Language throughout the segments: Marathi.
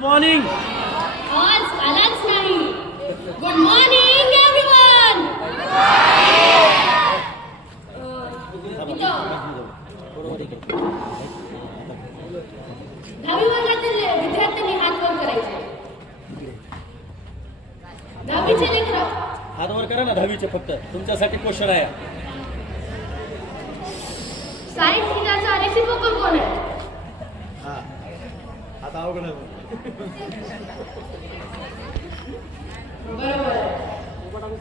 मॉर्निंग आज आलाच नाही गुड मॉर्निंग एव्हरीवन दहावी वर्गातील विद्यार्थ्यांनी हात वर करायचे. दहावीचे लेकरं. हात वर करा ना दहावीचे फक्त. तुमच्यासाठी क्वेश्चन आहे. साईन थिटाचा रेसिप्रोकल कोण आहे? आता अवघड बरोबर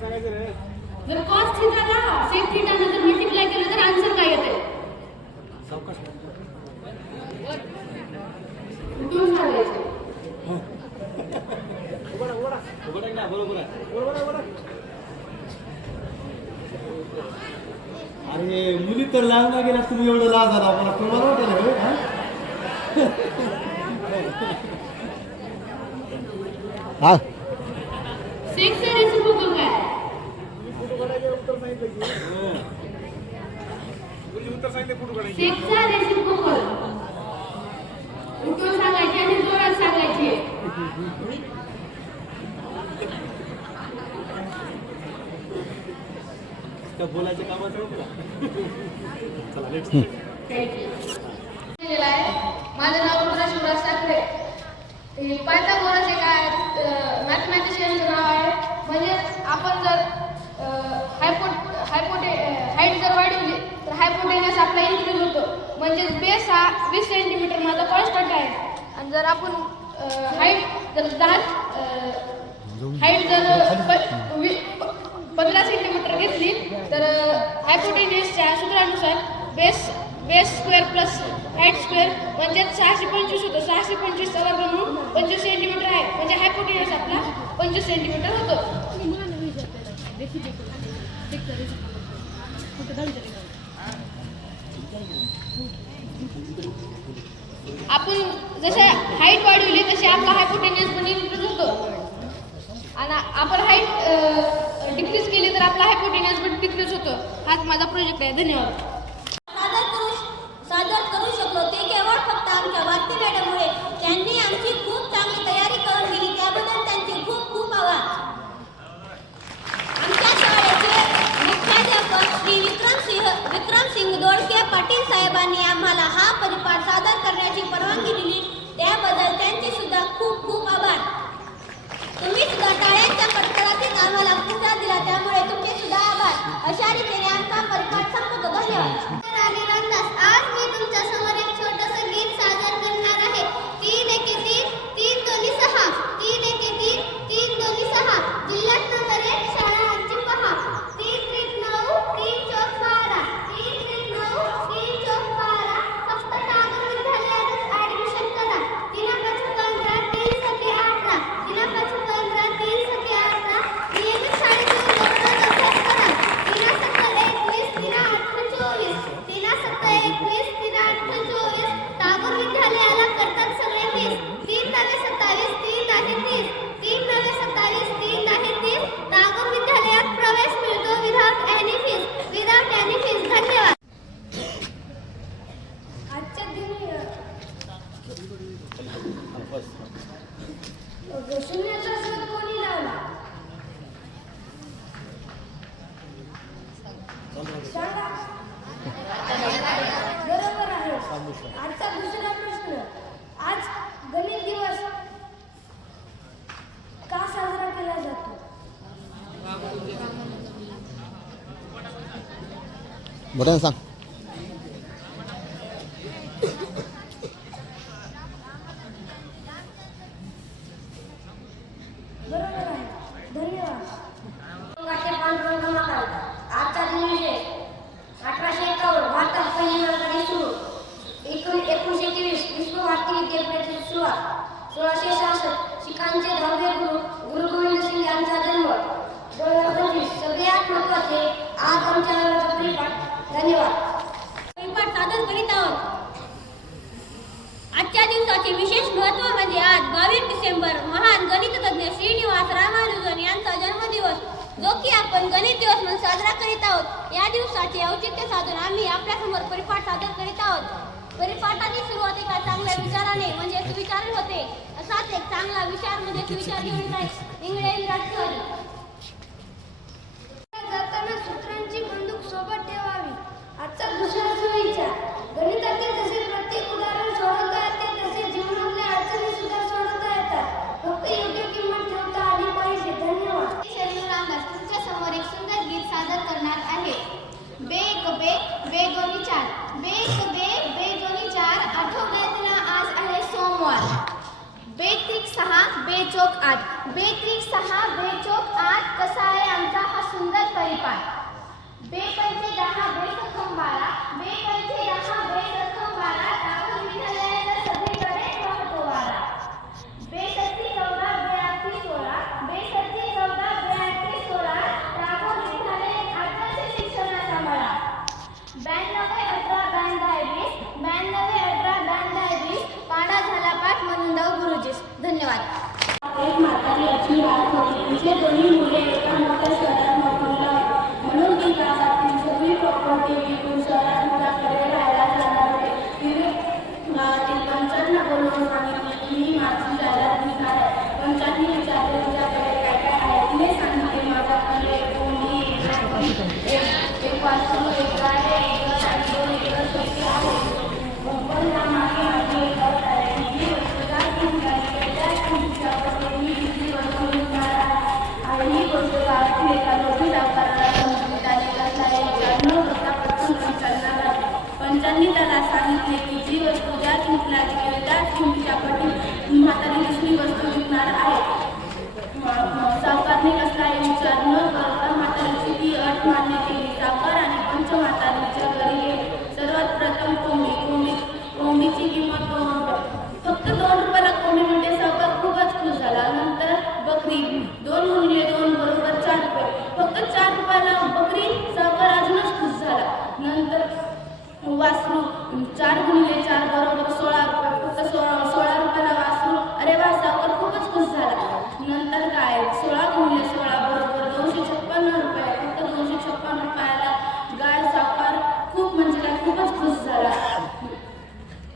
जर केलं तर आन्सर काय येते सांगायचं आहे. अरे मुली तर लावला गेला तुम्ही एवढं लाज आला मला तुम्हाला वाटेल हा? हा सेक्सचा रेसिप्रोकल काय सेक्सचा रेसिप्रोकल उठून सांगायचे आणि जोरात सांगायचे त्या बोलायच्या कामाचं आहे. माझं नाव रुद्रा शिवराज साखरे हे पायथागोरस एक मॅथमॅटिशियनचं नाव आहे म्हणजे आपण जर हायपोट हायपोटे हाईट जर वाढवली तर हायपोटेनस आपला इन्क्रीज म्हणजेच म्हणजे बेस हा वीस सेंटीमीटर माझा कॉन्स्टंट आहे. आणि जर आपण हाईट जर दहा हाईट जर प- प- पंधरा सेंटीमीटर घेतली तर हायपोटेनियसच्या सूत्रानुसार base base square plus height square म्हणजे सहाशे पंचवीस होतं. सहाशे पंचवीसचा वर्ग म्हणून पंचवीस सेंटीमीटर आहे. म्हणजे हायपोटेनियस आपला पंचवीस सेंटीमीटर होतो. आपण जसे हाईट वाढवली तशी आपला हायपोटेनियस पण इन्क्रीज होतो. आणि आपण हाईट डिक्रीज केली तर आपला हायपोटेनियस पण डिक्रीज होतो. हाच माझा प्रोजेक्ट आहे. धन्यवाद सादर करू सादर करू शकलो ते केवळ फक्त आमच्या भारती मॅडममुळे त्यांनी आमची खूप चांगली तयारी करून दिली त्याबद्दल त्यांचे खूप खूप आभार आमच्या शाळेचे मुख्याध्यापक श्री विक्रमसिंह विक्रमसिंग दोडके पाटील साहेबांनी आम्हाला परिपाठ सादर करण्याची परवानगी दिली. त्याबद्दल त्यांचे सुद्धा खूप खूप आभार. तुम्ही सुद्धा टाळ्यांच्या कडकडातीत आम्हाला प्रतिसाद दिला त्यामुळे तुमचे सुद्धा आभार. अशा रीतीने आमचा परिपाठ संपतो धन्यवाद. आज मी तुमच्यासमोर आजचा दुसरा प्रश्न. आज गणित दिवस का साजरा केला जातो? बरं सांग बरोबर आहे धन्यवाद पांडुरंग महाकाल आजचा दिन विशेष अठराशे एकावन्न भारतात पहिली वर्गाने सुरू एकूण एकोणीशे तेवीस विश्व भारती विद्यापीठाची सुरुवात सोळाशे सहासष्ट शिखांचे दहावे गुरु गुरु गोविंद सिंग यांचा जन्म दोन हजार पंचवीस सगळ्यात महत्त्वाचे आज आमच्या वर्गाचा परिपाठ धन्यवाद परिपाठ सादर करीत आहोत दिवसाचे विशेष महत्त्व म्हणजे आज बावीस डिसेंबर महान गणिततज्ञ श्रीनिवास रामानुजन यांचा जन्मदिवस जो की आपण गणित दिवस म्हणून साजरा करीत आहोत. या दिवसाचे औचित्य साधून आम्ही आपल्यासमोर परिपाठ सादर करीत आहोत. परिपाठाची सुरुवात एका चांगल्या विचाराने म्हणजे सुविचार होते. असाच एक चांगला विचारमध्येच विचार म्हणजे घेऊन जाईल इंग्रज विराट कोहली सूत्रांची बंदूक सोबत ठेवावी आजचा दुसरा सुविचार गणितातील जसे प्रत्येक उदाहरण सोडवता येते तसे जीवनातल्या अडचणी सुद्धा सोडवता येतात फक्त योग्य किंमत ठेवता आली पाहिजे धन्यवाद शरीर रामदास तुमच्यासमोर एक सुंदर गीत सादर करणार आहे बेक बे बेगोनी चार बेक बे बेगोनी चार आठवड्यातला आज आहे सोमवार बेत्रिक सहा बे चोक आठ बेत्रिक सहा बे चोक आठ कसा आहे आमचा हा सुंदर परिपाठ बेपंचे दहा बेसखम बारा बेपंचे दहा बेसखम बारा दाखल विद्यालयाला सगळीकडे वाहतो वारा बेसत्ती चौदा बेआठी सोळा बेसत्ती चौदा बेआठी सोळा राघव विद्यालय आदर्श शिक्षणाचा मळा ब्याण्णवे अठरा ब्याण्णव वीस ब्याण्णवे अठरा ब्याण्णव वीस पाडा झाला पाठ म्हणून जाऊ गुरुजीस धन्यवाद एक म्हातारी अशी राहत होती तिचे दोन्ही मुले एका मोठ्या शहरात नोकरीला होती म्हणून ती गावातील सगळी प्रॉपर्टी विकून शहरात मुलाकडे राहायला जाणार होते तिने गावातील पंचांना बोलवून सांगितले की मी माझी जाहिरात निघाल आहे पंचांनी विचारले तुझ्याकडे काय काय आहे तिने सांगितले माझ्याकडे एक कोंबडी एक राखी, एक एक वासरू एक गाय एक गज आणि दोन एकर शेती आहे पण त्यामागे माझी एक अट आहे जी वस्तू जास्त निघाली त्या किमतीच्या पटीने दुसरी वस्तू निघणार आहे आणि ही गोष्ट गावातील एका मोठी व्यापाराला समजली त्याने त्याचा एक विचार न करता पटकन पंचांना लागले पंचांनी त्याला सांगितले की जी वस्तू ज्या किमतीला विकेल त्याच किमतीच्या पटी म्हातारी दुसरी वस्तू विकणार आहे? म- म- सावकारने कसलाही विचार न करता म्हातारीची ती अट मान्य केली. सावकार आणि पंच म्हातारीच्या घरी गेले. सर्वात प्रथम कोंबडी. कोंबडी कोंबडीची किंमत दोन रुपये फक्त दोन रुपयाला कोंबडी म्हणजे सावकार खूपच खुश झाला. नंतर बकरी दोन गुणिले दोन बरोबर चार रुपये. फक्त चार रुपयाला बकरी सावकार अजूनच खुश झाला. नंतर वासरू चार गुणिले चार बरोबर सोळा रुपये फक्त सोळा सोळा रुपयाला वासरू अरे वा सावकार खूपच खुश झाला नंतर काय सोळा गुणिले सोळा बरोबर दोनशे छप्पन्न रुपये फक्त दोनशे छप्पन्न रुपयाला गाय सावकार खूप म्हणजे काय खूपच खुश झाला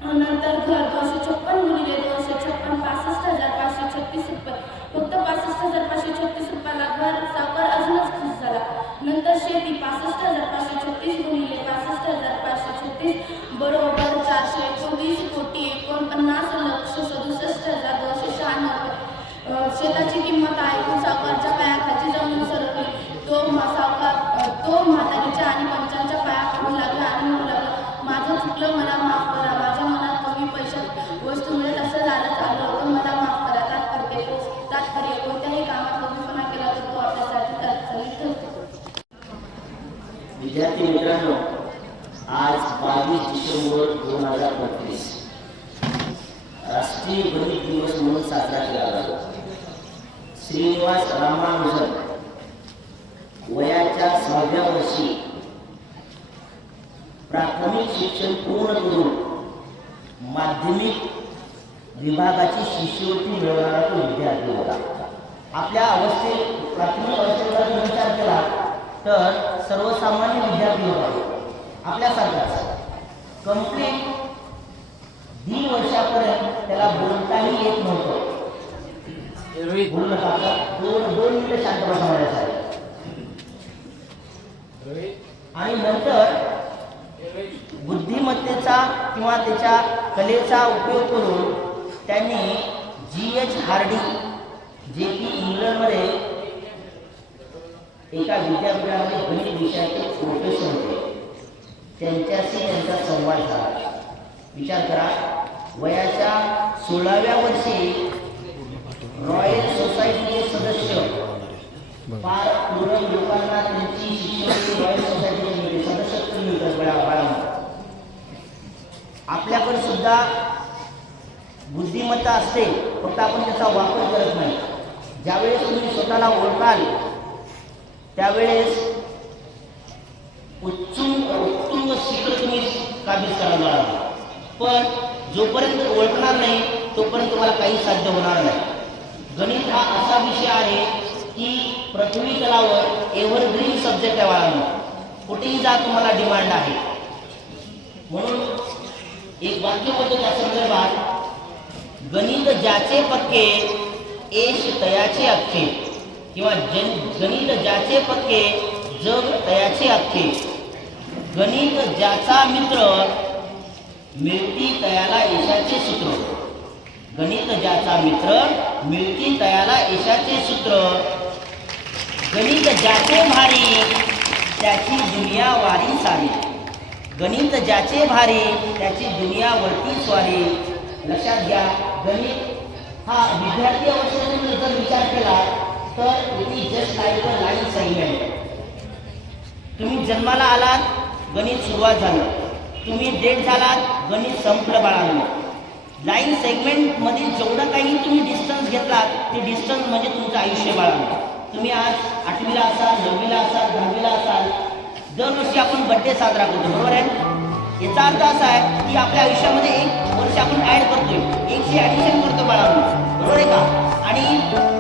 नंतर घर दोनशे छप्पन गुणिले दोनशे छप्पन पासष्ट हजार पाचशे छत्तीस रुपये फक्त पासष्ट हजार पाचशे छत्तीस रुपयाला घर सावकार अजूनच खुश झाला नंतर शेती पासष्ट हजार पाचशे छत्तीस गुणिले पासष्ट हजार पाचशे बरोबर चारशे एकोणतीस कोटी एकोणपन्नास लक्ष सदुसष्ट हजार दोनशे शहाण्णव शेताची किंमत ऐकून सावकारच्या पायाखाची जमीन सरकली. तो सावकार तो म्हातारीच्या आणि पंचांच्या पाया पडू लागला आणि म्हणू लागला माझं चुकलं मला माफ करा. माझ्या मनात कमी पैशात वस्तू मिळेल असं झालं चालू होतं. मला माफ करा. तात्पर्य तात्पर्य कोणत्याही कामात कमीपणा केला तर तो आपल्यासाठी तात्पर्य ठरतो. विद्यार्थी मित्रांनो डिसेंबर दोन हजार बत्तीस. राष्ट्रीय गणित दिवस म्हणून साजरा केला जातो. श्रीनिवास रामानुजन वयाच्या सहाव्या वर्षी प्राथमिक शिक्षण पूर्ण करून माध्यमिक विभागाची शिष्यवृत्ती मिळवणारा तो विद्यार्थी होता. आपल्या अवस्थेत प्राथमिक अवस्थेचा जर विचार केला तर सर्वसामान्य विद्यार्थी होता आपल्यासारखाच कंप्लीट दीड वर्षापर्यंत त्याला बोलताही येत नव्हतं. बोलू नका दोन दोन मिनिटं शांत बसा माझ्यासाठी आणि नंतर बुद्धिमत्तेचा किंवा त्याच्या कलेचा उपयोग करून त्यांनी जी एच हार्डी जे की इंग्लंडमध्ये एका विद्यापीठामध्ये गणित विषयाचे प्रोफेसर होते. त्यांच्याशी त्यांचा संवाद झाला. विचार करा वयाच्या सोळाव्या वर्षी रॉयल सोसायटीचे सदस्य फार पूरक लोकांना त्यांची शिक्षण रॉयल सोसायटीचे मिळते सदस्यत्व मिळतात बळा बाळांना. आपल्याकडे सुद्धा बुद्धिमत्ता असते फक्त आपण त्याचा वापर करत नाही. ज्यावेळेस तुम्ही स्वतःला ओळखाल त्यावेळेस उच्चुंग उत्तुंग शिखर तुम्ही काबीज करायला लागला पण जोपर्यंत ओळखणार नाही तोपर्यंत तुम्हाला काही साध्य होणार नाही. गणित हा असा विषय आहे की पृथ्वी तलावर एव्हरग्रीन सब्जेक्ट आहे बाळांना. कुठेही जा तुम्हाला डिमांड आहे. म्हणून एक वाक्य होतं त्या संदर्भात गणित ज्याचे पक्के एश तयाचे अख्खे. किंवा जन गणित ज्याचे पक्के जग तयाचे अख्खे. गणित ज्याचा मित्र मिळती तयाला ईशाचे सूत्र. गणित ज्याचा मित्र मिळती तयाला ईशाचे सूत्र. गणित ज्याचे भारी त्याची दुनिया वारी सारी. गणित ज्याचे भारी त्याची दुनिया वरती स्वारी. लक्षात घ्या गणित हा विद्यार्थी अवस्थेतून जर विचार केला तर इट जस्ट लाईफ लाईन सही आहे तुम्ही जन्माला आलात गणित सुरुवात झालं. तुम्ही डेट झालात गणित संपलं बाळांना. लाईन सेगमेंटमध्ये जेवढं काही तुम्ही डिस्टन्स घेतलात ते डिस्टन्स म्हणजे तुमचं आयुष्य बाळांना. तुम्ही आज आठवीला असाल नववीला असाल दहावीला असाल दरवर्षी आपण बड्डे साजरा करतो बरोबर आहे? याचा अर्थ असा आहे की आपल्या आयुष्यामध्ये एक वर्ष आपण ॲड करतोय. एकशे ॲडिशन करतो बाळांना. बरोबर आहे का? आणि